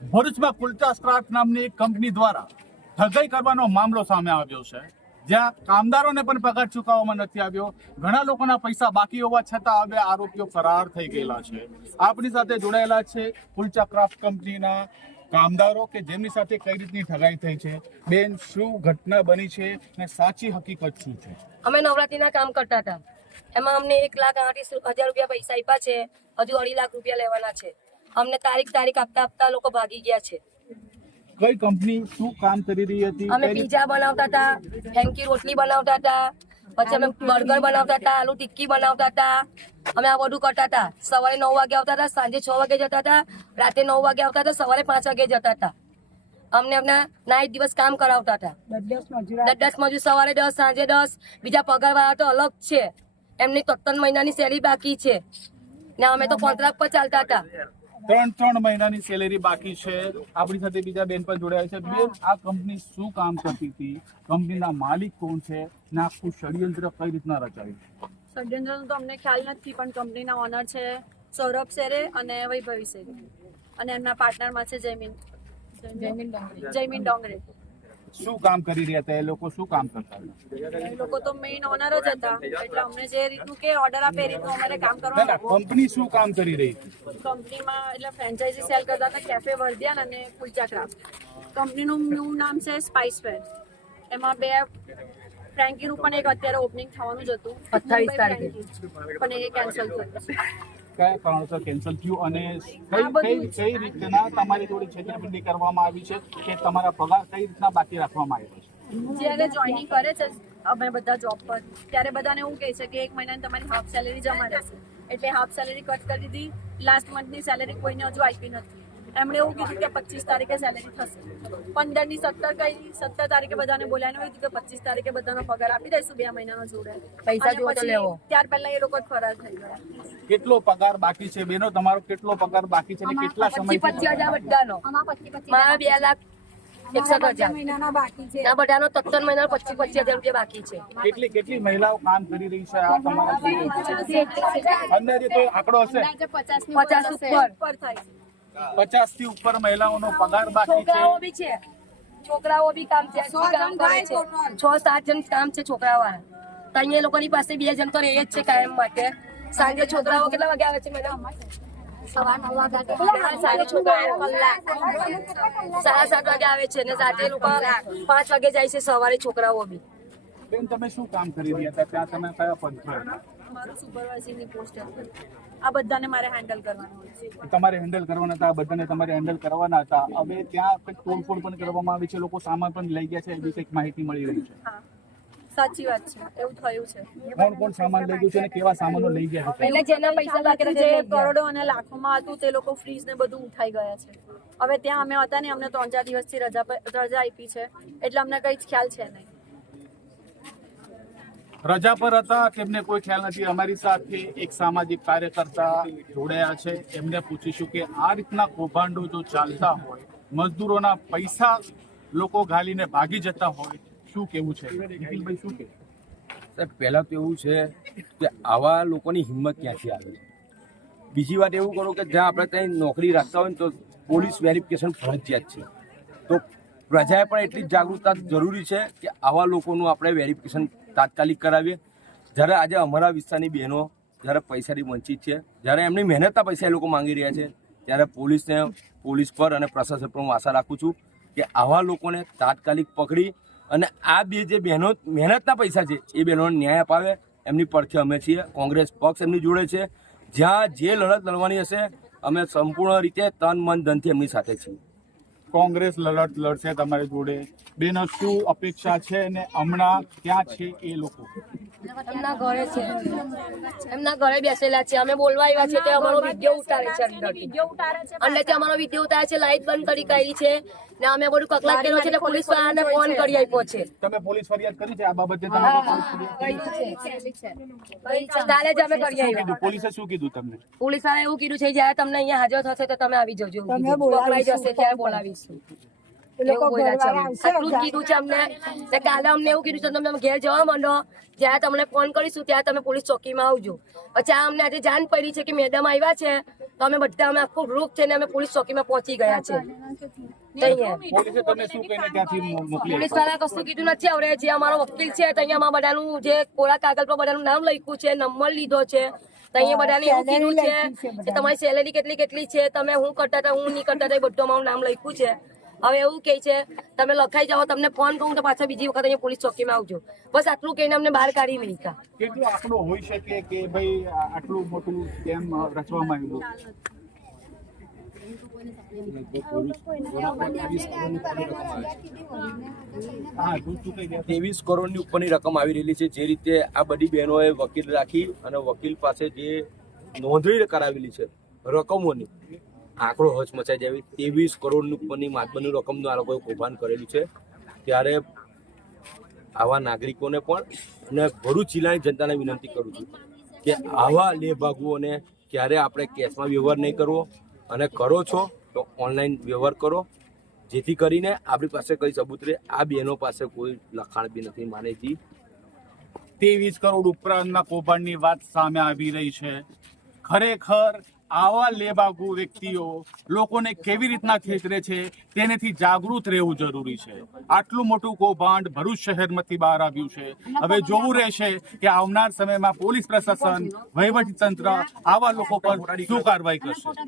ભરૂચમાં કુલચા સ્ક્રાપ નામની એક કંપની દ્વારા ઠગાઈ કરવાનો મામલો સામે આવ્યો છે, જ્યાં કામદારોને પણ પગાર ચૂકવવામાં નથી આવ્યો. ઘણા લોકોના પૈસા બાકી હોવા છતાં હવે આરોપીઓ ફરાર થઈ ગયેલા છે. આપણી સાથે જોડાયેલા છે કુલચા ક્રાફ્ટ કંપનીના કામદારો કે જેમની સાથે કઈ રીતની ઠગાઈ થઈ છે. બેન, શું ઘટના બની છે ને સાચી હકીકત શું છે? અમે નવરાત્રીના કામ કરતા હતા, એમાં અમને 1,38,000 રૂપિયા પૈસા આપ્યા છે. હજુ 2.5 લાખ રૂપિયા લેવાના છે. અમને તારીખ આપતા લોકો ભાગી ગયા છે. કઈ કંપની શું કામ કરી રહી હતી? અમે પીઝા બનાવતા હતા, ફેંકી રોટલી બનાવતા હતા, પછી અમે બર્ગર બનાવતા હતા, આલુ ટિક્કી બનાવતા હતા. અમે આ બધું કરતા હતા. સવારે 9 વાગે આવતા હતા, સાંજે 6 વાગે જતા હતા, રાતે 9 વાગે આવતા હતા, સવારે 5 વાગે જતા હતા. અમને નાઈટ દિવસ કામ કરાવતા હતા. 10 મજૂર, સવારે 10, સાંજે 10. બીજા પગાર વાળા તો અલગ છે, એમની 3 મહિનાની સેલેરી બાકી છે ને અમે તો કોન્ટ્રાક્ટ પર ચાલતા હતા. 3 મહિનાની સેલેરી બાકી છે. આપણી સાથે બીજા બેન પણ જોડાયા છે. બેન, આ કંપની શું કામ કરતી હતી? કંપનીના માલિક કોણ છે ને આખું ષડયંત્ર કઈ રીતના રચાયું? ષડયંત્રનો તો અમને ખ્યાલ નથી, પણ કંપનીના ઓનર છે સૌરભ શેરે અને વૈભવી શેરે, અને એમના પાર્ટનરમાં છે જયમીન ડોંગરે. શું કામ કરી રહ્યા હતા એ લોકો? શું કામ કરતા હતા? એ લોકો તો મેઇન ઓનર જ હતા, એટલે અમને જે રીતનું કે ઓર્ડર આપે એ રીતનું અમારે કામ ના, કરવાનું. કંપની શું કામ કરી રહી હતી? કંપનીમાં એટલે ફ્રેન્ચાઇઝી સેલ કરતા હતા, કેફે વર્ધિયાન અને કુલચા ક્રાફ્ટ. કંપનીનું ન્યૂ નામ છે સ્પાઇસ ફેર. એમાં 2 ફ્રેન્કીનું પણ એક અત્યારે ઓપનિંગ થવાનું જ હતું 28 તારીખે, પણ એ કેન્સલ થયું. કયા કારણોસર કેન્સલ થયું અને કઈ રીતના તમારી જોડે છેતરપિંડી કરવામાં આવી છે કે તમારા પગાર કઈ રીતના બાકી રાખવામાં આવ્યો છે? જ્યારે જોઈનિંગ કરે છે અમે બધા જોબ પર, ત્યારે બધાને એવું કહે છે કે 1 મહિનાની તમારી હાફ સેલેરી જમા રહેશે, એટલે હાફ સેલેરી કટ કરી દીધી. લાસ્ટ મંથની સેલેરી કોઈને હજુ આપી નથી. એમણે એવું કીધું કે 25 તારીખે સેલેરી થશે. 15ની 17 કહી, 17 તારીખે બધાને બોલાવીને એવું કીધું કે 25 તારીખે બધાનો પગાર આપી દઈશું 2 મહિનાનો જોડે. પૈસા અને જોવો તો પછી લેવો. ત્યાર પહેલા એ લોકો જ ફરાર થઈ ગયા. કેટલો પગાર બાકી છે બેનો? તમારો કેટલો પગાર બાકી છે ને કેટલા સમય? 25,000 બધાનો. મારા 2,61,000 ના બધાનો 3 મહિનાનો 25,000 રૂપિયા બાકી છે. કેટલી મહિલાઓ કામ કરી રહી છે આ તમારા અંદાજે તો આંકડો હશે? 50 ઉપર થાય છે. 50 થી ઉપર મહિલાઓનો પગાર બાકી છે. છોકરાઓ બી છે, છોકરાઓ બી કામ છે, કામ કરે છે. 6-7 જણ કામ છે છોકરા વાળા. તો અહીંયા એ લોકોની પાસે 2 જણ તો રહે જ છે કાયમ માટે. સાંજે છોકરાઓ કેટલા વાગે આવે છે મેડમ? સવા 9 વાગે. સાંજે છોકરાઓ કલાક 7:30 વાગે આવે છે ને રાતે એ લોકો 5 વાગે જાય છે સવારે છોકરાઓ બી. બેન, તમે શું કામ કરી રહ્યા હતા ત્યાં? તમે કયા પદ પર હતા? મારું સુપરવાઇઝરની પોસ્ટ હતી. આ બધાને મારે હેન્ડલ કરવાનું હોય છે. તમારે હેન્ડલ કરવાના હતા, આ બધાને તમારે હેન્ડલ કરવાના હતા. હવે ત્યાં કંઈક તોડફોડ પણ કરવામાં આવી છે, લોકો સામાન પણ લઈ ગયા છે એવી કંઈક માહિતી મળી રહી છે. હા, સાચી વાત છે, એવું થયું છે. કોણ સામાન લઈ ગયું છે અને કેવા સામાનો લઈ ગયા છે? એટલે જેના પૈસા બાકી જે કરોડો અને લાખોમાં હતું તે લોકો ફ્રીઝ ને બધું ઉઠાઈ ગયા છે. હવે ત્યાં અમે હતા ને, અમને 3-4 દિવસથી રજા આપી છે, એટલે અમને કઈ જ ખ્યાલ છે નહીં. રજા પર હતા, તેમને કોઈ ખ્યાલ નથી. અમારી સાથે એક સામાજિક કાર્યકર્તા જોડાયા છે, એમને પૂછીશું કે આ રીતના કૌભાંડો જો ચાલતા હોય, મજદૂરોના પૈસા લોકો ગાલીને ભાગી જતા હોય, શું કેવું છે? નિખિલભાઈ, શું કહેવું? સાહેબ, પહેલાં તો એવું છે કે આવા લોકોની હિંમત ક્યાંથી આવે? બીજી વાત એવું કરો કે જ્યાં આપણે ત્યાં નોકરી રાખતા હોય ને તો પોલીસ વેરિફિકેશન ફરજિયાત છે. તો પ્રજાએ પણ એટલી જ જાગૃતતા જરૂરી છે કે આવા લોકોનું આપણે વેરિફિકેશન તાત્કાલિક કરાવીએ. જ્યારે આજે અમારા વિસ્તારની બહેનો જ્યારે પૈસાથી વંચિત છે, જ્યારે એમની મહેનતના પૈસા એ લોકો માંગી રહ્યા છે, ત્યારે પોલીસ પર અને પ્રશાસન પર હું આશા રાખું છું કે આવા લોકોને તાત્કાલિક પકડી અને આ જે બહેનો મહેનતના પૈસા છે એ બહેનોને ન્યાય અપાવે. એમની પડખે અમે છીએ. કોંગ્રેસ પક્ષ એમની જોડે છે. જ્યાં જે લડત લડવાની હશે અમે સંપૂર્ણ રીતે તન મન ધનથી એમની સાથે છીએ. કોંગ્રેસ લડત લડશે તમારી જોડે. બેનો, શું અપેક્ષા છે ને હમણાં ક્યાં છે એ લોકો? એમના ઘરે છે, એમના ઘરે બેસેલા છે. અમે બોલવા આવ્યા છે કે અમારો વિડીયો ઉતારે છે અંદરથી અમારો વિડીયો ઉતારે છે. લાઈટ બંધ કરી છે ને અમે બધું કકલાટ કર્યો છે, પોલીસ વાળાને ફોન કરી આપ્યો છે. તમે પોલીસ ફરિયાદ કરી છે આ બાબતે? કાલે જ અમે કરી આવ્યા. પોલીસે શું કીધું તમને? પોલીસ વાળા એવું કીધું છે જયારે તમને અહીંયા હાજર થશે તો તમે આવી જજો, પકડાઈ જશે ત્યારે બોલાવીશું. એવું બોલ્યા છે અમને. આટલું જ કીધું છે અમને ને કાલે અમને એવું કીધું છે તમે ઘેર જવા માંડો, જ્યારે તમને ફોન કરીશું ત્યારે તમે પોલીસ ચોકીમાં આવજો. પછી આ અમને આજે જાણ પડી છે કે મેડમ આવ્યા છે, તો અમે બધા અમે આખું ગ્રુપ છે ને અમે પોલીસ ચોકીમાં પહોંચી ગયા છે. પોલીસે તમને શું કહીને ત્યાંથી મોકલી પોલીસ વાળા કશું કીધું નથી. હવે જે અમારો વકીલ છે તો અહીંયા બધાનું જે કોરા કાગળ પર બધાનું નામ લખ્યું છે, નંબર લીધો છે. તો અહીંયા બધાને એવું કીધું છે કે તમારી સેલેરી કેટલી છે, તમે હું કરતા હતા હું નહીં કરતા હતા, એ બધું અમારું નામ લખ્યું છે. હવે એવું કહે છે તમે લખાઈ જાઓ, તમને ફોન કરું તો પાછા બીજી વખત અહીંયા પોલીસ ચોકીમાં આવજો. બસ આટલું કહીને અમને બહાર કાઢી મૂક્યા. કેટલો આંકડો હોઈ શકે કે ભાઈ આટલું મોટું સ્કેમ રચવામાં આવ્યું? હા, 23 કરોડની ઉપરની રકમ આવી રહેલી છે. જે રીતે આ બધી બહેનોએ વકીલ રાખી અને વકીલ પાસે જે નોંધણી કરાવેલી છે રકમોની, આંકડો હચમચાઈ જાય. 23 કરોડની ઉપરની માતબરની રકમનું આ લોકોએ કૌભાંડ કરેલું છે. ત્યારે આવા નાગરિકોને પણ અને ભરૂચ જિલ્લાની જનતાને વિનંતી કરું છું કે આવા લેભાગુઓને ક્યારે આપણે કેશમાં વ્યવહાર નહીં કરવો, અને કરો છો તો ઓનલાઈન વ્યવહાર કરો, જેથી કરીને આપણી પાસે કઈ સબૂત રહે. આ બહેનો પાસે કોઈ લખાણ બી નથી માનેજી. 23 કરોડ ઉપરાંતના કૌભાંડની વાત સામે આવી રહી છે. ખરેખર આવા લેબાગુ વ્યક્તિઓ લોકોને કેવી રીતના છેતરે છે તેનાથી જાગૃત રહેવું જરૂરી છે. આટલું મોટું કૌભાંડ ભરૂચ શહેરમાંથી બહાર આવ્યું છે. હવે જોવું રહેશે કે આવનાર સમયમાં પોલીસ પ્રશાસન, વહીવટી તંત્ર આવા લોકો પર શું કાર્યવાહી કરશે.